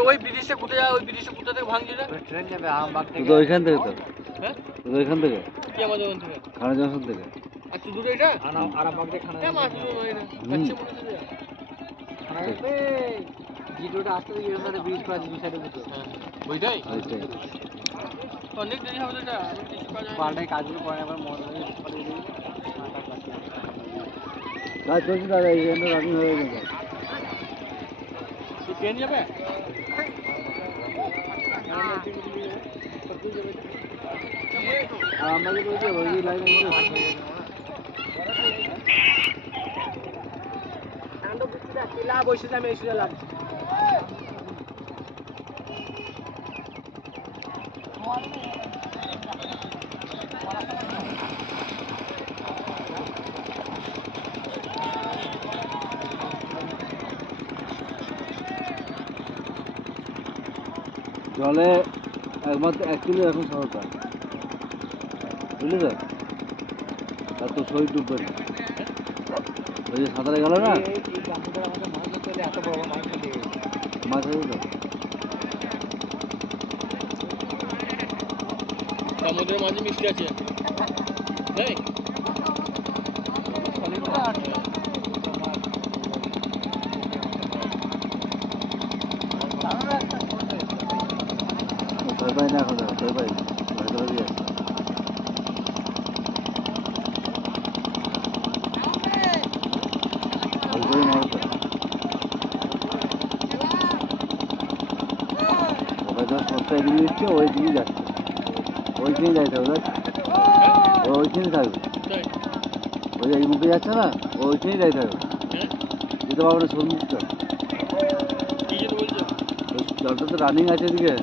ওই ব্রিটিশটা কোথায় যায় ওই ব্রিটিশটা কোথা থেকে ভাঙছে ট্রেন যাবে তো ওইখান থেকে তো। হ্যাঁ? তো ওইখান থেকে। কি আমাদের ওখান থেকে? খানা জংশন থেকে। আর তুই দূরে এটা? আরামবাগ থেকে খানা হ্যাঁ মাছ দূরে নয় কাছে মনে হচ্ছে খানা যাবে জিডোটা আসতে থেকে এর ব্রিজ করা দুই সাইডে হ্যাঁ। ওইটাই? ওইটাই। অনেক দেরি হবে এটা আমি কাজ কাজগুলো আবার মনে চলছে দাদা এইখানটা রানিং হয়ে গেছে। ট্রেন যাবে? ওই আমি এসে জলে একমাত্র এক কিলো এখন সরকার। বুঝলি তো আর তো শরীর ডুববে না। ওই যে সাঁতারে গেল না। মাছ আছে তো? সমুদ্রের মাঝে মিষ্টি আছে। তাই ভয় পাই না ভয় পাই ভয় করে দিয়ে ওই দিকেই যাচ্ছে। ওইখানেই যাইতে হবে দেখ। ও ওইখানেই থাকবে ওই এই মুখে যাচ্ছে না ও ওইখানেই যাইতে হবে যেতে পারব না সন্মুখটা জলটা তো রানিং আছে এদিকে।